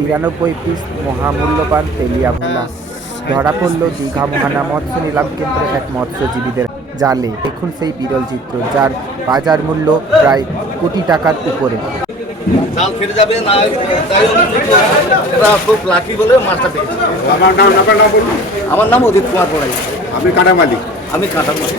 বিরানব্বই পিস মহামূল্যবান তেলিয়া ভোলা ধরা পড়ল দীঘা মহানা মৎস্য নিলাম কেন্দ্রে এক মৎস্যজীবীদের জালে। দেখুন সেই বিরল চিত্র যার বাজার মূল্য প্রায় কোটি টাকার উপরে। জাল ফেটে যাবে না যাই হোক কিন্তু এরা খুব লাকি বলে মাছটা পেয়েছে আমার নাম আপনার আমার নাম অজিত কুমার বড়াই। আমি কাটা মালিক আমি কাঁটার মাছ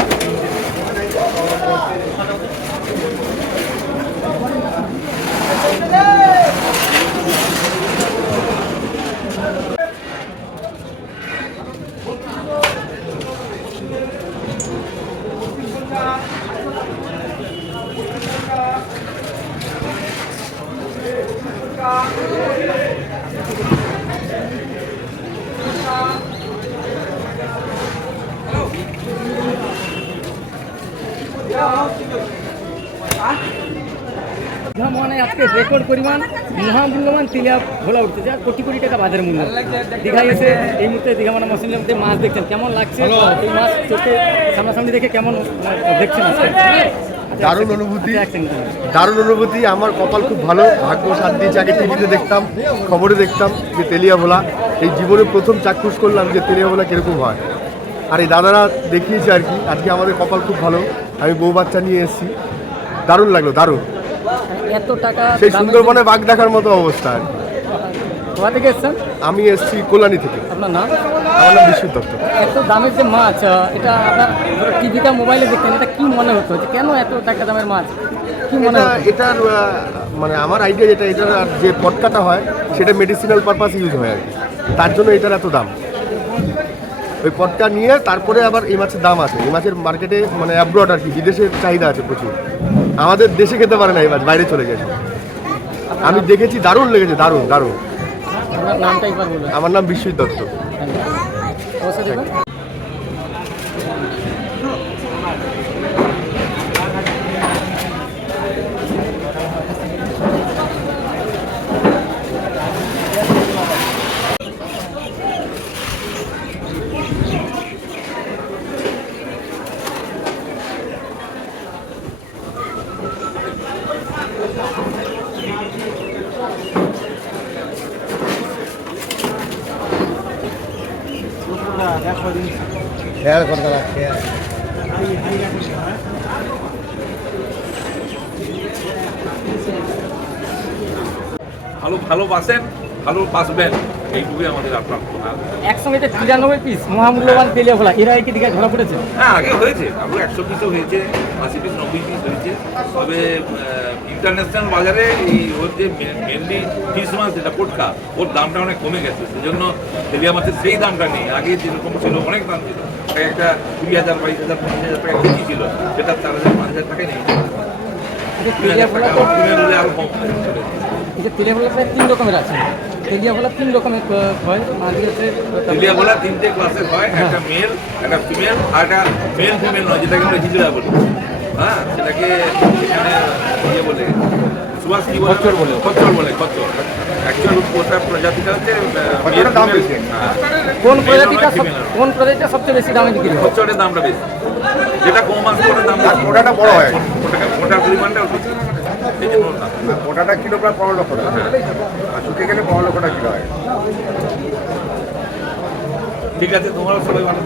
আজকে রেকর্ড পরিমাণ মহামূল্যবান তেলিয়া ভোলা উঠছে। যা কোটি কোটি টাকা বাজার মূল্য। দীঘায় এসে এই মুহূর্তে দীঘা মানে মসলিম মধ্যে মাছ দেখছেন। কেমন লাগছে? এই মাছ চোখে সামনাসামনি দেখে কেমন দেখছেন আজকে? আচ্ছা, দারুণ অনুভূতি। দেখছেন কেমন? দারুণ অনুভূতি। আমার কপাল খুব ভালো। ভাগ্য দিয়েছে আগে টিভিতে দেখতাম খবরে দেখতাম যে তেলিয়া ভোলা। এই জীবনে প্রথম চাক্ষুষ করলাম যে তেলিয়া ভোলা কীরকম হয়। আর এই দাদারা দেখিয়েছে আর কি। আজকে আমাদের কপাল খুব ভালো। আমি বউ বাচ্চা নিয়ে এসেছি। দারুণ লাগল দারুণ। এত টাকা সেই সুন্দরবনে বাঘ দেখার মতো অবস্থা। কোথা থেকে এসছেন? আমি এসেছি কল্যাণী থেকে। আপনার নাম? আমার নাম বিশ্বজিৎ দত্ত। এত দামের যে মাছ এটা আপনার টিভিতে মোবাইলে দেখতেন এটা কি মনে হতো যে কেন এত টাকা দামের মাছ? কি মনে এটা এটার মানে আমার আইডিয়া যেটা এটার যে পটকাটা হয় সেটা মেডিসিনাল পারপাস ইউজ হয় আর কি। তার জন্য এটার এত দাম। ওই পটকা নিয়ে তারপরে আবার এই মাছের দাম আছে। এই মাছের মার্কেটে মানে অ্যাব্রড আর কি বিদেশের চাহিদা আছে প্রচুর। আমাদের দেশে খেতে পারে না এই মাছ বাইরে চলে গেছে। আমি দেখেছি দারুণ লেগেছে দারুণ দারুণ। আমার নাম বিশ্বজিৎ দত্ত। অবশ্যই লাগছে ভালো ভালোবাসেন ভালো বাসবেন। এইটুকুই আমাদের প্রার্থনা একসঙ্গে যে তিরানব্বই পিস মহামূল্যবান তেলিয়া ভোলা এরা কি দীঘায় ধরা পড়েছে? হ্যাঁ আগে হয়েছে। আগে একশো পিসও হয়েছে আশি পিস নব্বই পিস হয়েছে। তবে ইন্টারন্যাশনাল বাজারে এই ওর যে মেনলি পিস মাছ যেটা পোটকা ওর দামটা অনেক কমে গেছে। সেজন্য তেলিয়া মাছের সেই দামটা নেই। আগে যেরকম ছিল অনেক দাম ছিল। একটা কুড়ি হাজার বাইশ হাজার পঁচিশ হাজার টাকা কেজি ছিল। সেটা চার হাজার পাঁচ হাজার টাকায় নেই। এই যে কুড়ি তেলিয়া হাজার ভোলা টাকা তো কিনে নিলে আরও কম এই যে তেলিয়া ভোলা প্রায় তিন রকমের আছে। তেলিয়াভোলা তিন রকমের হয়। আজকে হচ্ছে তেলিয়া বলা তিনটে ক্লাসের হয় একটা মেল একটা ফিমেল আর একটা মেল ফিমেল নয় যেটাকে আমরা হিজড়া বলি। হ্যাঁ সেটাকে এখানে ইয়ে বলে। সুভাষ কি বলে? খচ্চর বলে। খচ্চর বলে খচ্চর। অ্যাকচুয়াল ওটা প্রজাতিটা হচ্ছে। হ্যাঁ। কোন প্রজাতিটা। কোন প্রজাতিটা সবচেয়ে বেশি দামে বিক্রি হয়? খচ্চরের দামটা বেশি। যেটা কম মাছ ওটার দাম ওটাটা বড় হয় ওটার পরিমাণটা বেশি এই জন্য ওটাটা কিলো প্রায় পনেরো লক্ষ টাকা। আর শুকিয়ে গেলে পনেরো লক্ষ টাকা কিলো হয় ঠিক আছে তোমরা সবাই ভালো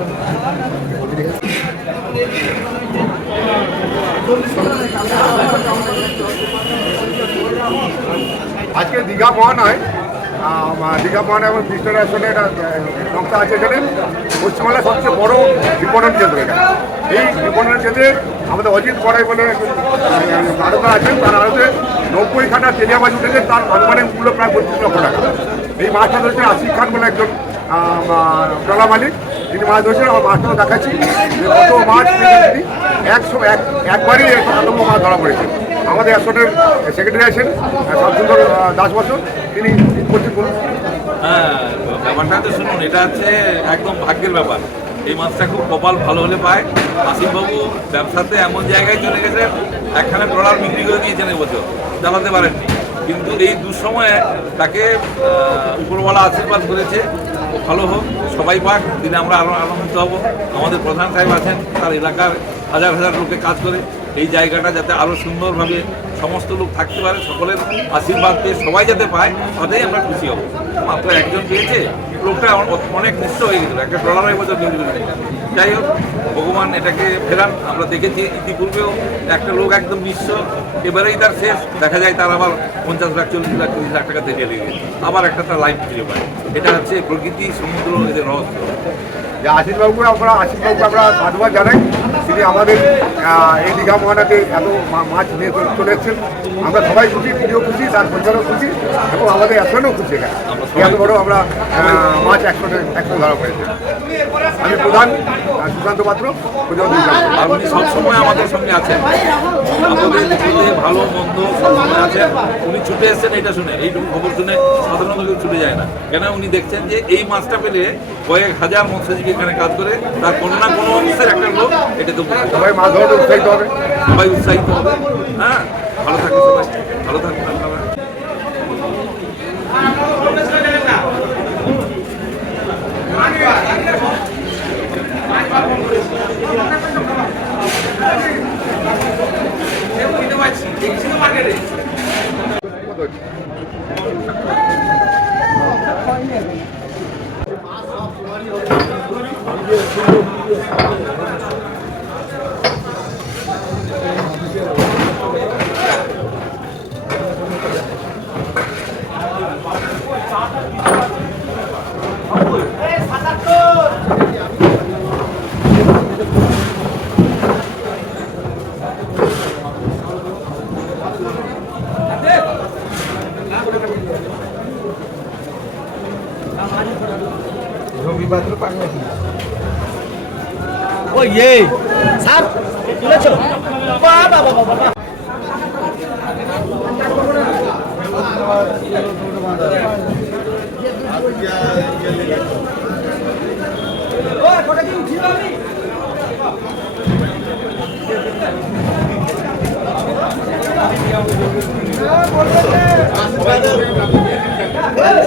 আজকে দীঘা মহানয়। আম, দীঘা মহানয় এবং কৃষ্ণের আসলে আহ, সংস্থা আছে এখানে। পশ্চিমবাংলার সবচেয়ে বড় বিপণন কেন্দ্র এটা। এই বিপণন কেন্দ্রে আমাদের অজিত বড়াই বলে আরোতা আছেন, তার আড়তে নব্বই খানা তেলিয়া মাছ উঠেছে তার আনুমানিক মূল্য প্রায় পঁচিশ লক্ষ টাকা। এই মাছটা ধরছে আশিক খান বলে একজন ট্রলা মালিক। তিনি মাছ ধরছেন, আমার মাছটা দেখাচ্ছি। কত মাছ একশো, এক, একবারই একানব্ব মাছ ধরা পড়েছে। আমাদের অ্যাসোটের সেক্রেটারি আছেন শামসুন্দর দাস বসু, তিনি করছেন করুন হ্যাঁ ব্যাপারটা তো শুনুন, এটা হচ্ছে একদম ভাগ্যের ব্যাপার। এই মাছটা খুব কপাল ভালো হলে পায়। আসিফবাবু ব্যবসাতে এমন জায়গায় চলে গেছেন একখানে ট্রলার বিক্রি করে দিয়েছেন এবছর চালাতে পারেননি। কিন্তু এই দুঃসময়ে তাকে উপরওয়ালা আশীর্বাদ করেছে। ভালো হোক, সবাই পাক, দিনে আমরা আরও আনন্দিত হব। আমাদের প্রধান সাহেব আছেন, তার এলাকার হাজার হাজার লোকে কাজ করে। এই জায়গাটা যাতে আরও সুন্দরভাবে সমস্ত লোক থাকতে পারে, সকলের আশীর্বাদ পেয়ে সবাই যাতে পায়, তাতেই আমরা খুশি হব। মাত্র একজন পেয়েছে, লোকটা অনেক নিঃস্ব হয়ে গেছিল, একটা ডলারের মতো নিউজ যাই হোক, ভগবান এটাকে ফেরান, আমরা দেখেছি ইতিপূর্বেও একটা লোক একদম নিঃস্ব, এবারেই তার শেষ, দেখা যায় তার আবার পঞ্চাশ লাখ, চল্লিশ লাখ, তিরিশ লাখ টাকা দেরিয়ে লেগে। আবার একটা তার লাইফ ফিরে পায়। এটা হচ্ছে প্রকৃতি, সমুদ্র, এদের রহস্য। যে আশিসবাবুকে আমরা আশিসবাবুকে আমরা ধন্যবাদ জানাই। তিনি আমাদের এই দীঘা মহানাতে এত মাছ নিয়ে চলে- চলে এসেছেন আমরা সবাই খুশি, তিনিও খুশি, তার পরিবারও খুশি এবং আমাদের একশনও খুশি এখানে। এত বড় আমরা মাছ একশো একশো ধরা পড়েছে। আমি প্রধান সুশান্ত পাত্র সবসময় আমাদের সঙ্গে আছেন। আমাদের ভালো, মন্দ সবসময় আছেন। উনি ছুটে এসেছেন, এটা শুনে। এইটুকু খবর শুনে সাধারণত কেউ ছুটে যায় না। কেন উনি দেখছেন যে এই মাছটা পেলে কয়েক হাজার মৎস্যজীবী এখানে কাজ করে, তার কোনো না কোনো অংশের একটা লোক এটা তো সবাই মাছ ধরতে উৎসাহিত হবে। সবাই উৎসাহিত হবে। হ্যাঁ ভালো থাকবে সবাই। ভালো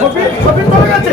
ছবি ছবি করে গেছে।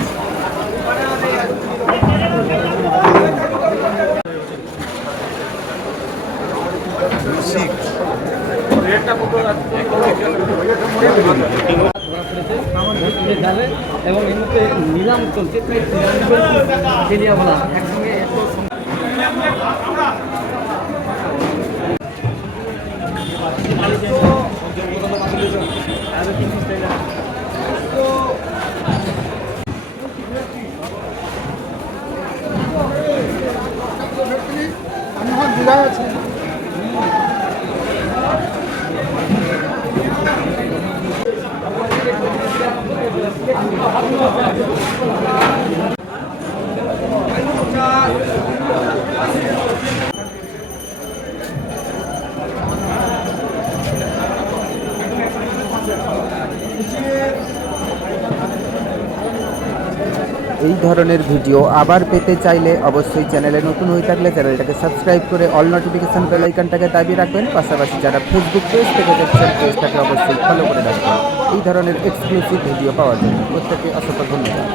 এবং এই মুহূর্তে নিলাম চলছে তেলিয়া বলা একসঙ্গে এত সং- এই ধরনের ভিডিও আবার পেতে চাইলে অবশ্যই চ্যানেলে নতুন হয়ে থাকলে চ্যানেলটাকে সাবস্ক্রাইব করে অল নোটিফিকেশান বেল আইকনটাকে দাবি রাখবেন। পাশাপাশি যারা ফেসবুক পেজ থেকে দেখছেন পেজটাকে অবশ্যই ফলো করে রাখবেন। এই ধরনের এক্সক্লুসিভ ভিডিও পাওয়ার জন্য প্রত্যেকে অসংখ্য ধন্যবাদ।